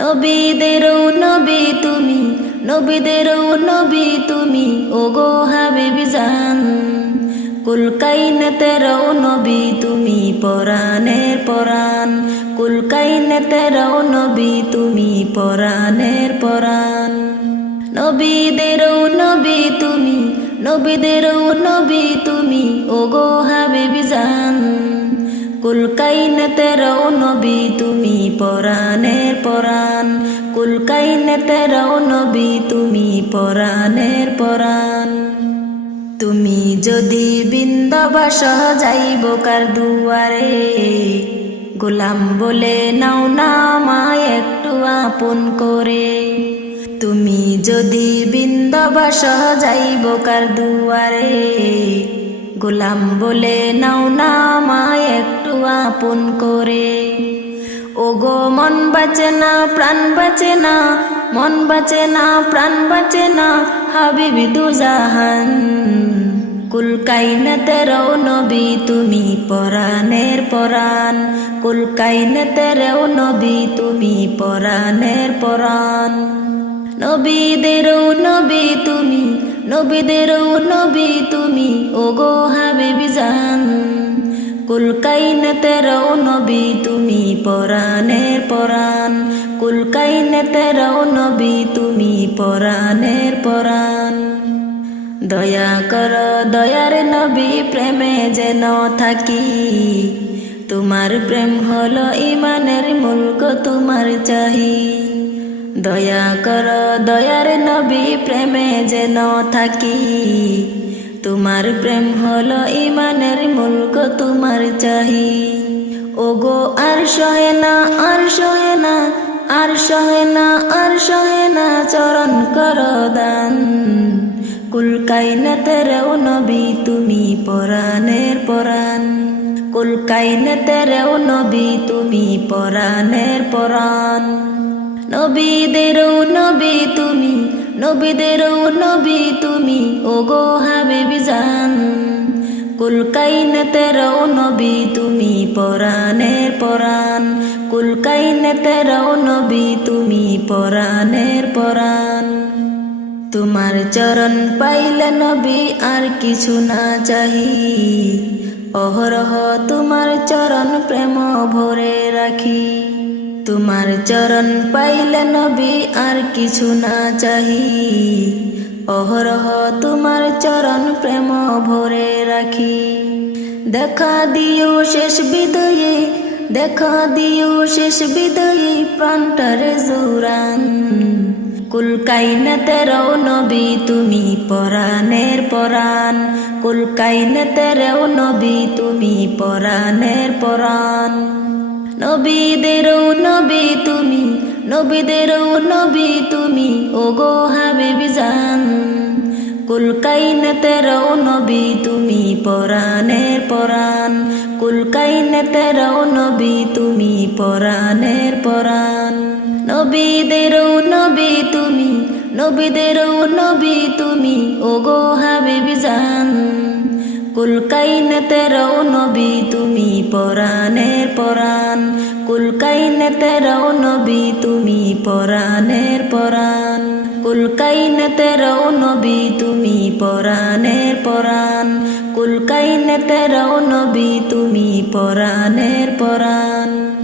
নবীদেরও নবী তুমি নবীদেরও নবী তুমি, ওগো হাবিবি জান। কুলকাইনেতেরও নবী তুমি পরাণের পরাণ। কুলকাইনেতেরও নবী তুমি পরাণের পরাণ। নবীদেরও নবী তুমি নবীদেরও নবী তুমি, ওগো কুলকাইনেতেরও নবী, তুমি পরাণের পরাণ। কুলকাইনেতেরও নবী, তুমি পরাণের পরাণ। তুমি যদি বৃন্দাবাস যাইব কার দুয়ারে, গোলাম বলে নাও না আমায় একটু আপন করে। তুমি যদি বৃন্দাবাস যাইব কার দুয়ারে, গোলাম বলে নাও না একটু আপন করে। ও গো মন বাঁচে না, প্রাণ বাঁচে না, মন বাঁচে না, প্রাণ বাঁচে না, হাবিবি দু জাহান। কুলকাইনে তেরো নবী, তুমি পরাণের পরাণ। কুলকাইনে তেরো নবী, তুমি পরাণের পরাণ। নবীদেরও নবী, তুমি, নবীদেরও নবী, তুমি হাবিবি জান কুলকাইনে তেরো নবী, তুমি পরাণের পরাণ। কুলকাইনে তেরো নবী, তুমি পরাণের পরাণ। দয়া কর, দয়ার নবী, প্রেমে যেন থাকি। তোমার প্রেম হলো ইমানের মুলক তোমার চাহি। দয়া কর, দয়ার নবী, প্রেমে যেন থাকি। তোমার প্রেম হলো ইমানের মুলক তোমার চাহি। ওগো, আর সহে না, আর সহে না, আর সহে না, আর সহে না, চরণ কর দান। কুলকাইনে তেরেও নবী, তুমি পরাণের পরাণ। কুলকাইনে তেরেও নবী, তুমি পরাণের পরাণ। নবীদেরও নবী, তুমি নবীদেরও নবী তুমি, ওগো হাবিবি জান। কুলকাইনে তেরো নবী তুমি পরাণের পরাণ। কুলকাইনে তেরো নবী তুমি পরাণের পরাণ। তোমার চরণ পাইলে নবী আর কিছু না চাহি। অহরহ তোমার চরণ প্রেম ভরে রাখি। তোমার চরণ পাইলে নবী আর কিছু না চাহি। অহরহ তোমার চরণ প্রেম ভরে রাখি। দেখা দিও শেষ বিদয়ে, দেখা দিও শেষ বিদয়ে প্রাণটারে জোরান। কুলকাইনে তেরো নবী, তুমি পরাণের পরাণ। কুলকাইনে তেরো নবী, তুমি পরাণের পরাণ। নবীদেরও নবী তুমি নবীদেরও নবী তুমি, ওগো হাবিবি জান। কুলকাইনে তেরো নবী তুমি পরাণের পরাণ। কুলকাইনে তেরো নবী তুমি পরাণের পরাণ। নবীদেরও নবী তুমি নবীদেরও নবী তুমি, ওগো হাবিবি জান। কুলকাইনে তেরো নবী তুমি পরাণের পরাণ। কুলকাইনে তেরো নবী, তুমি পরাণের পরাণ। কুলকাইনে তেরো নবী, তুমি পরাণের পরাণ। কুলকাইনে তেরো নবী, তুমি পরাণের পরাণ।